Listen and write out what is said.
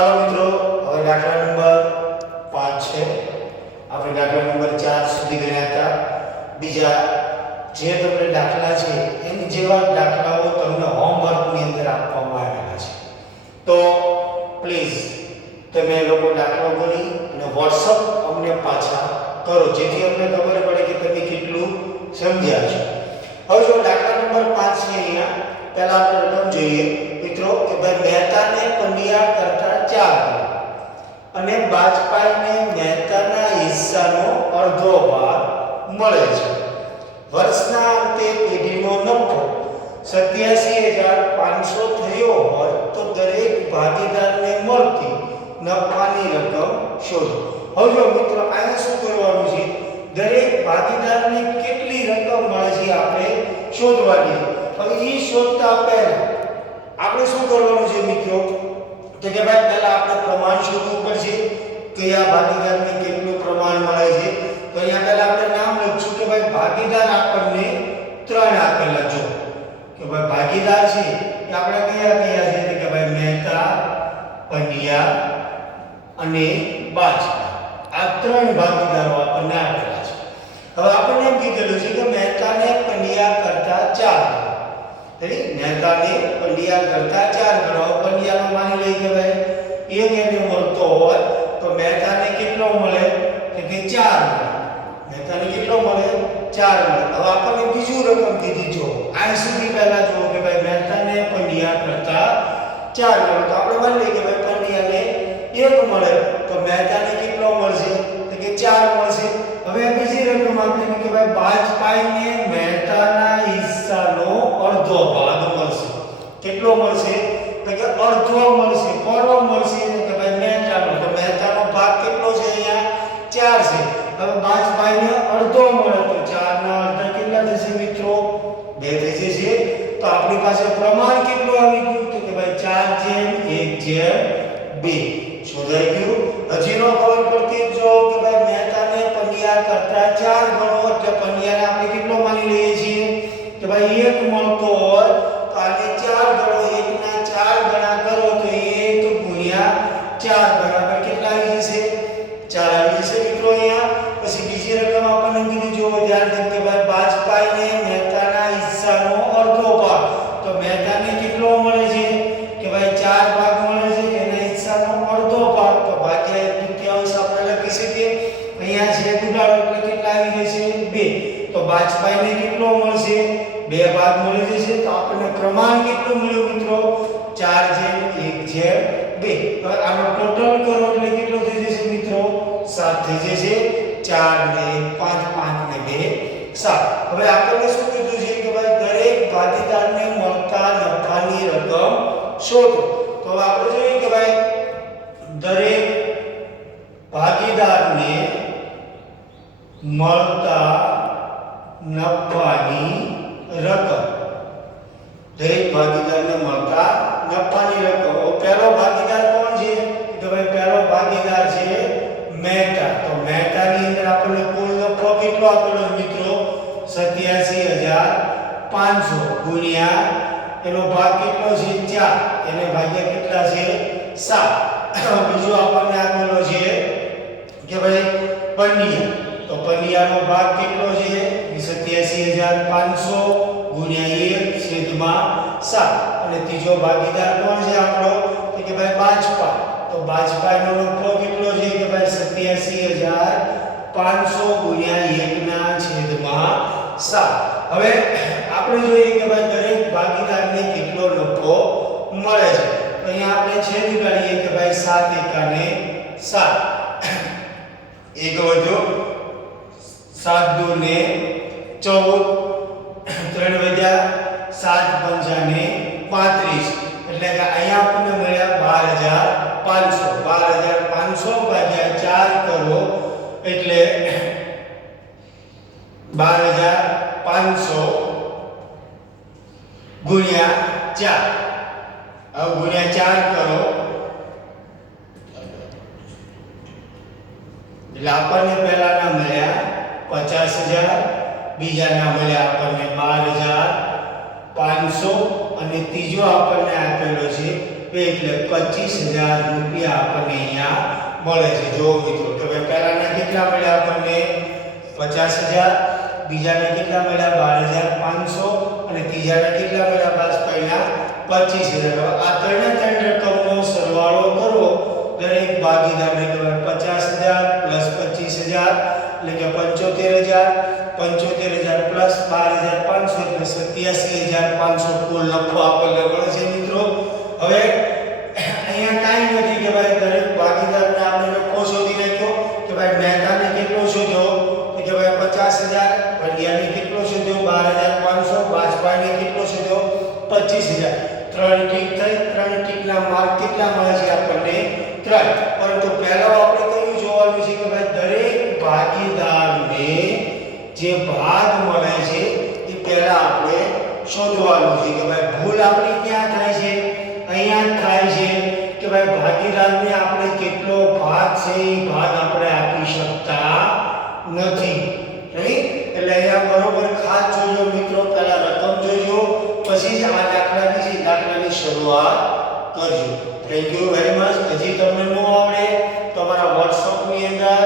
ચાલો મિત્રો, હવે દાખલા નંબર 5 છે. આપણે દાખલા નંબર 4 સુધી ગયા હતા. બીજા જે તમને દાખલા છે એની જેવા દાખલાઓ તમને હોમવર્કની અંદર આપવામાં આવેલા છે. તો પ્લીઝ તમે લોકો દાખલો કરી અને WhatsApp અમને પાછા કરો, જેથી અમને ખબર પડે કે તમે કેટલું સમજ્યા છો. હવે જો દાખલા નંબર 5 છે, અહીંયા પહેલા આપણે રકમ જોઈએ મિત્રો કે ભાઈ મહેતાને પંડ્યા કરતા 4 અને બાજપાઈને મહેતાના હિસ્સાનો અડધો ભાગ મળે છે. વર્ષના અંતે પેઢીનો નફો 87,500 થયો હોય તો દરેક ભાગીદારને મળતી નફાની રકમ શોધો. હવે જો મિત્રો અહીંયા શું કરવાનું છે, દરેક ભાગીદારને કેટલી રકમ મળે છે આપણે શોધવાની છે. હવે એ શોધતા પહેલા આપણે શું કરવાનું છે મિત્રો, તો કે ભાઈ પહેલા આપણે પ્રમાણ શોધવું પડશે. કયા ભાગીદારને કેટલું પ્રમાણ મળે છે, તો અહીંયા પહેલા આપણે નામ લખશું કે ભાઈ ભાગીદાર આપણને 3 આપેલા છે. કે ભાઈ ભાગીદાર છે એ આપણે કયા કયા છે, કે ભાઈ મહેતા, પંડ્યા અને બાજપા. આ 3 ભાગીદારો આપણને આપેલા છે. હવે આપણને એમ કીધેલું છે કે મહેતાને પંડ્યા કરતા 4, મહેતાને પંડ્યા કરતા 4 ગણો. પંડ્યાનો માની લઈએ કે ભાઈ એક એને મળતો હોય તો મહેતાને કેટલો મળે, તો કે 4 મળે. મહેતાને કેટલો મળે, 4 મળે. હવે આપણને બીજું રકમ કીધી, જો આ સુધી પહેલા જો કે ભાઈ મહેતાને પંડ્યા કરતા 4 ગણો, તો આપણે માની લઈએ કે ભાઈ પંડ્યાને 1 મળે તો મહેતાને કેટલો મળશે, તો કે 4 મળશે. હવે બીજી રકમ આપણે કે ભાઈ બાજપાઈને મહેતાના હિસ્સાનો અડધો ભાગ મળશે. કેટલો મળશે, તો કે અડધો મળશે. કોનો મળશે, કે ભાઈ મહેતાનો. તો મહેતાનો ભાગ કેટલો છે, અહીંયા 4 છે. હવે બાજપાઈને અડધો મળે તો 4 ના અડધા કેટલા થશે મિત્રો, 2 થઈ જશે. તો આપણી પાસે પ્રમાણ કેટલું આવી ગયું, તો કે ભાઈ 4:1:2 શોધાઈ ગયું. હજી નો ખબર પડતી જો કે ભાઈ મહેતાને પંડ્યા કરતા 4 ગણો એટલે પંડ્યાને આપણે કેટલો માની લઈએ છીએ, કે ભાઈ 1 મળતો હોય તો આને 4 ગણો. 1 ના 4 ગણા કરો તો 1 ગુણ્યા 4 બરાબર કેટલા આવી જશે, 4 આવી જશે મિત્રો અહીંયા. પછી બીજી રકમ આપણને કીધી, જો ધ્યાન રાખજો કે ભાઈ બાજપાઈને મહેતાના હિસ્સાનો અડધો ભાગ. તો મહેતાને કેટલો મળે છે, કે ભાઈ 4 ભાગ મળે છે, એના હિસ્સાનો અડધો ભાગ. તો ભાગ્યા 1/3 આપણે લખી શકીએ. અહીંયા છે ગુણાડો એટલે કેટલા આવી જશે, 2. તો બાજપાઈને કેટલો મળશે, 2 ભાગ મળી જશે. તો આપણને પ્રમાણ કેટલું મળ્યું મિત્રો, 4:1:2. હવે આનો ટોટલ કરો એટલે કેટલો થઈ જશે મિત્રો, 7 થઈ જશે. 4 ને 5, 5 ને 2, 7. હવે આપણને શું કીધું છે કે ભાઈ દરેક ભાગીદારને મળતા નફાની રકમ શોધો. તો હવે આપણે જોઈએ કે ભાઈ દરેક ભાગીદારને મળતા નફાની રકમ. દરેક ભાગીદારને મળતા નફાની રકમ. પહેલો ભાગીદાર કોણ છે, તો ભાઈ પહેલો ભાગીદાર છે મહેતા. તો મહેતાની અંદર આપણને કુલ નફો કેટલો આપેલો મિત્રો, 87,500 ગુણ્યા એનો ભાગ કેટલો છે 4, એને ભાગ્યા કેટલા છે 7. બીજો આપણને આપેલો છે કે ભાઈ પંડ્યા. તો પંડ્યાનો ભાગ કેટલો છે, 87,500 ગુણ્યા 1/7. અને ત્રીજો ભાગીદાર કોણ છે આપણો, તો કે ભાઈ બાજપા. તો બાજપાનો નફો કેટલો છે, કે ભાઈ 87,500 ગુણ્યા 1/7. હવે આપણે જોઈએ કે ભાઈ દરેક ભાગીદારને કેટલો નફો મળે છે. તો અહીંયા આપણે છેદ કાઢીએ કે ભાઈ 7 એકાને 7, 1 વધ્યો, 7 દૂને 14, 3 વધ્યા, 7 પંચાને 35. એટલે કે અહીંયા આપણને મળ્યા 12,500. 12,500 ભાગ્યા 4 કરો એટલે 12,500 ગુણ્યા 4. હવે ગુણ્યા 4 કરો એટલે આપણને પહેલાના મળ્યા 50,000, બીજાના મળ્યા આપણને 12,500 અને ત્રીજો આપણને આપેલો છે એટલે 25,000 રૂપિયા આપણને અહીંયા મળે છે. જો મિત્રો તો ભાઈ પહેલાના કેટલા મળ્યા આપણને 50,000, બીજાના કેટલા મળ્યા 12,500 અને ત્રીજાના કેટલા મળ્યા બસ પહેલા 25,000. આ ત્રણે ત્રણ રકમનો સરવાળો કરો દરેક ભાગીદારને કહેવાય 50,000 પ્લસ 25,000 એટલે કે 75,000, 75,000 પ્લસ 12,500 એટલે 87,500 કુલ નફો આપણને મળે છે મિત્રો. હવે અહીંયા કાંઈ નથી કે ભાઈ દરેક ભાગીદારને આપણે નફો શોધી નાખ્યો કે ભાઈ મહેતાને કેટલો શોધ્યો કે ભાઈ 50,000, વડિયાને કેટલો શોધ્યો 12,500, બાજપાઈને કેટલો શોધ્યો 25,000. ત્રણ ટીક થઈ, ત્રણ ટીકના માર્ક કેટલા મળે છે આપણને 3. પરંતુ પહેલા આપણે કયું જોવાનું છે કે ભાઈ દરેક ભાગીદારને જે ભાગ મળે છે એ પહેલા આપણે શોધવાનું છે કે ભાઈ ભૂલ આપણી ક્યાં થાય છે, અહીંયા જ થાય છે કે ભાઈ ભાગીદારને આપણે કેટલો ભાગ છે એ ભાગ આપણે આપી શકતા નથી. રાઈટ? એટલે અહીંયા બરોબર ખાસ જોજો મિત્રો, પહેલા રકમ જોજો પછી જ આ દાખલાની શરૂઆત કરજો. Thank you very much. હજી તમને ન આવડે તો અમારા WhatsApp ની અંદર